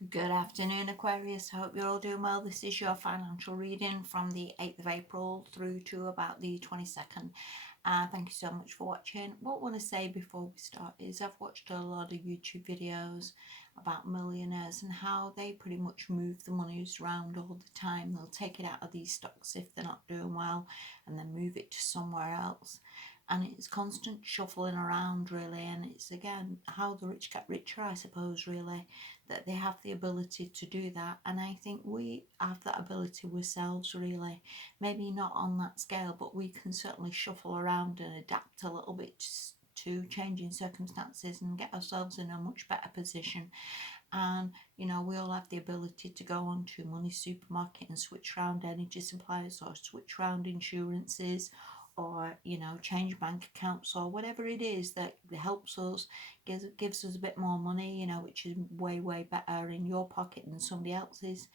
Good afternoon, Aquarius. I hope you're all doing well. This is your financial reading from the 8th of April through to about the 22nd. Thank you so much for watching. What I want to say before we start is I've watched a lot of YouTube videos about millionaires and how they pretty much move the monies around all the time. They'll take it out of these stocks if they're not doing well and then move it to somewhere else. And it's constant shuffling around, really, and it's again how the rich get richer, I suppose, really, that they have the ability to do that. And I think we have that ability ourselves, really. Maybe not on that scale, but we can certainly shuffle around and adapt a little bit to changing circumstances and get ourselves in a much better position. And we all have the ability to go onto Money Supermarket and switch around energy suppliers or switch around insurances, or change bank accounts, or whatever it is that helps us, gives us a bit more money, which is way better in your pocket than somebody else's.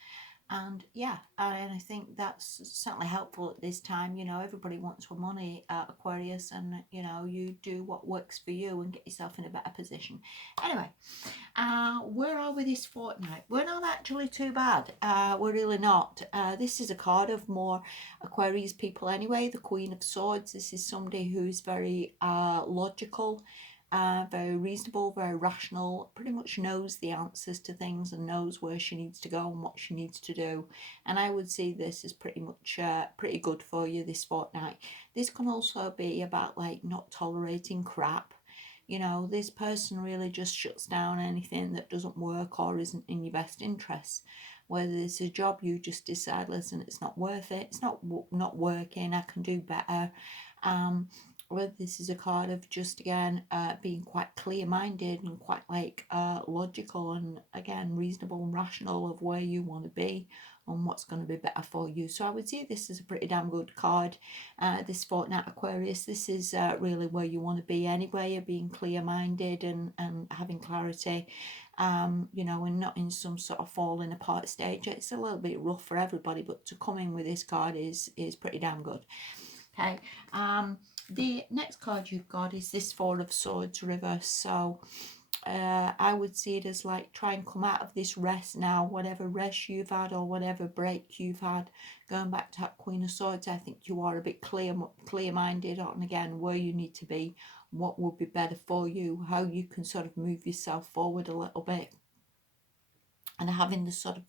And yeah, and I think that's certainly helpful at this time. Everybody wants more money, Aquarius, and you do what works for you and get yourself in a better position. Anyway, where are we this fortnight? We're not actually too bad. We're really not. This is a card of more Aquarius people anyway. The Queen of Swords. This is somebody who's very logical, very reasonable, very rational, pretty much knows the answers to things and knows where she needs to go and what she needs to do. And I would see this as pretty much pretty good for you this fortnight. This can also be about like not tolerating crap. This person really just shuts down anything that doesn't work or isn't in your best interests. Whether it's a job, you just decide, listen, it's not worth it, it's not working, I can do better. Whether this is a card of just again being quite clear-minded and quite like logical and again reasonable and rational of where you want to be and what's going to be better for you. So I would say this is a pretty damn good card this fortnight, Aquarius. This is really where you want to be anyway. You're being clear-minded and having clarity, and not in some sort of falling apart stage. It's a little bit rough for everybody, but to come in with this card is pretty damn good. Okay. The next card you've got is this Four of Swords reverse. So I would see it as like try and come out of this rest now, whatever rest you've had or whatever break you've had. Going back to that Queen of Swords, I think you are a bit clear-minded on again where you need to be, what would be better for you, how you can sort of move yourself forward a little bit, and having the sort of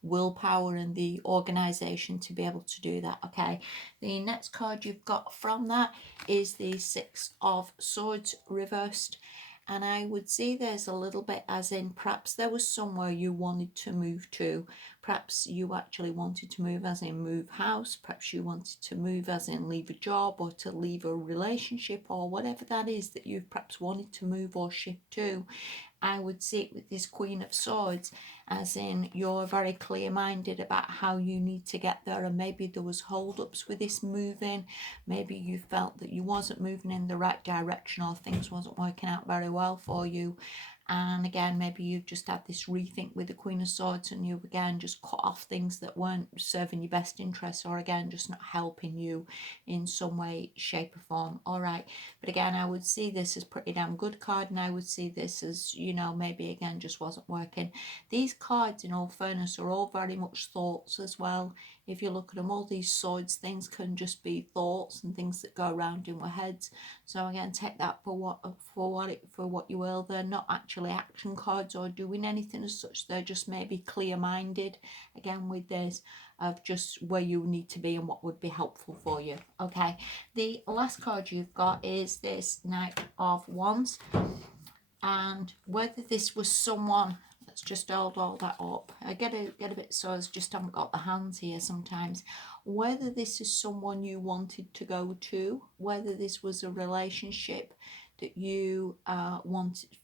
willpower and the organization to be able to do that. Okay, the next card you've got from that is the Six of Swords reversed, and I would see there's a little bit as in perhaps there was somewhere you wanted to move to. Perhaps you actually wanted to move as in move house, perhaps you wanted to move as in leave a job or to leave a relationship or whatever that is that you've perhaps wanted to move or shift to. I would see it with this Queen of Swords as in you're very clear-minded about how you need to get there, and maybe there was hold-ups with this moving. Maybe you felt that you wasn't moving in the right direction or things wasn't working out very well for you. And again, maybe you've just had this rethink with the Queen of Swords and you've again just cut off things that weren't serving your best interests, or again just not helping you in some way, shape or form. All right, but again, I would see this as pretty damn good card, and I would see this as, maybe again just wasn't working. These cards, in all fairness, are all very much thoughts as well. If you look at them, all these swords, things can just be thoughts and things that go around in our heads. So again, take that for what you will. They're not actually action cards or doing anything as such. They're just maybe clear-minded. Again, with this, of just where you need to be and what would be helpful for you. Okay, the last card you've got is this Knight of Wands, and whether this was someone, let's just hold all that up. I get a bit so I just haven't got the hands here sometimes. Whether this is someone you wanted to go to, whether this was a relationship that you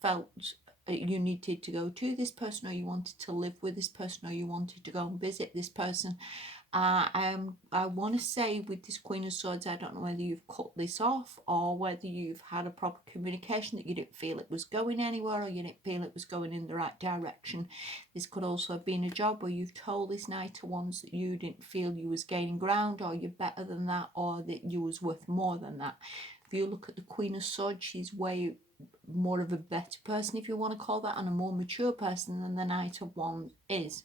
felt you needed to go to this person, or you wanted to live with this person, or you wanted to go and visit this person. I want to say with this Queen of Swords, I don't know whether you've cut this off or whether you've had a proper communication that you didn't feel it was going anywhere, or you didn't feel it was going in the right direction. This could also have been a job where you've told this Knight of Wands that you didn't feel you was gaining ground, or you're better than that, or that you was worth more than that. If you look at the Queen of Swords, she's way more of a better person, if you want to call that, and a more mature person than the Knight of Wands is.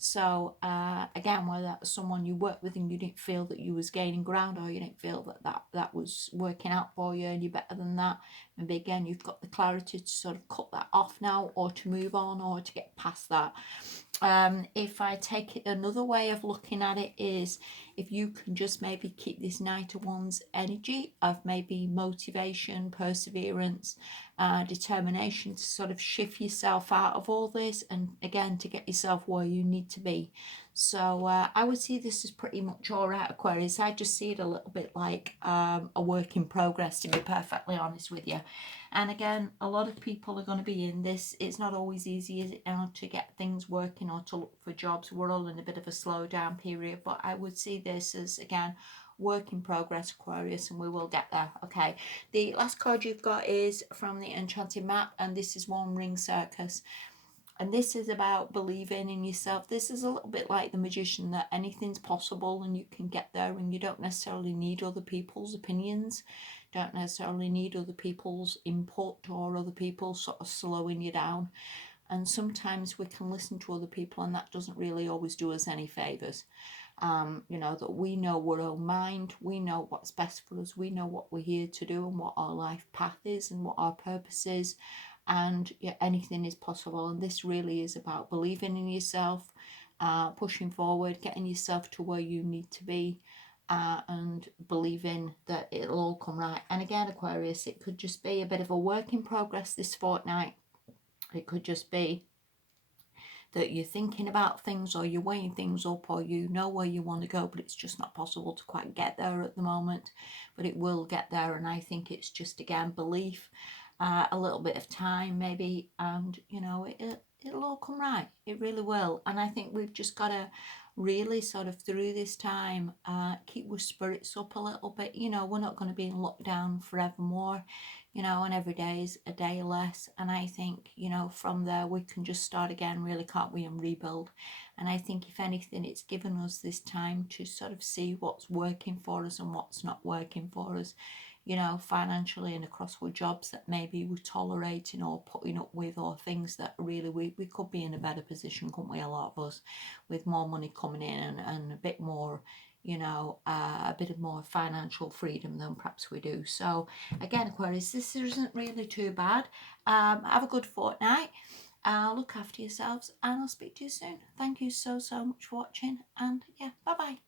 So again, whether that's someone you worked with and you didn't feel that you was gaining ground, or you didn't feel that was working out for you and you're better than that, maybe again you've got the clarity to sort of cut that off now, or to move on, or to get past that. If I take it another way of looking at it is, if you can just maybe keep this Knight of Wands energy of maybe motivation, perseverance, determination to sort of shift yourself out of all this, and again to get yourself where you need to be. So I would see this as pretty much all right, Aquarius. I just see it a little bit like a work in progress, to be perfectly honest with you. And again, a lot of people are going to be in this. It's not always easy, is it, now, to get things working or to look for jobs. We're all in a bit of a slowdown period, but I would see this as, again, work in progress, Aquarius, and we will get there. Okay, the last card you've got is from the Enchanted Map, and this is One Ring Circus. And this is about believing in yourself. This is a little bit like the Magician, that anything's possible and you can get there, and you don't necessarily need other people's opinions, don't necessarily need other people's input, or other people sort of slowing you down. And sometimes we can listen to other people, and that doesn't really always do us any favours. You know, that we know our own mind, we know what's best for us, we know what we're here to do, and what our life path is, and what our purpose is. And yeah, anything is possible. And this really is about believing in yourself, pushing forward, getting yourself to where you need to be, and believing that it'll all come right. And again, Aquarius, it could just be a bit of a work in progress this fortnight. It could just be that you're thinking about things, or you're weighing things up, or you know where you want to go, but it's just not possible to quite get there at the moment. But it will get there, and I think it's just, again, belief, a little bit of time maybe, and you know, it'll all come right. It really will. And I think we've just got to really sort of, through this time, keep our spirits up a little bit. You know, we're not going to be in lockdown forevermore, you know, and every day is a day less. And I think, you know, from there we can just start again, really, can't we, and rebuild. And I think, if anything, it's given us this time to sort of see what's working for us and what's not working for us, you know, financially, and across our jobs that maybe we're tolerating or putting up with, or things that really we could be in a better position, couldn't we, a lot of us, with more money coming in, and a bit more, you know, a bit of more financial freedom than perhaps we do. So again, Aquarius, this isn't really too bad. Have a good fortnight. Look after yourselves, and I'll speak to you soon. Thank you so much for watching, and yeah, bye bye.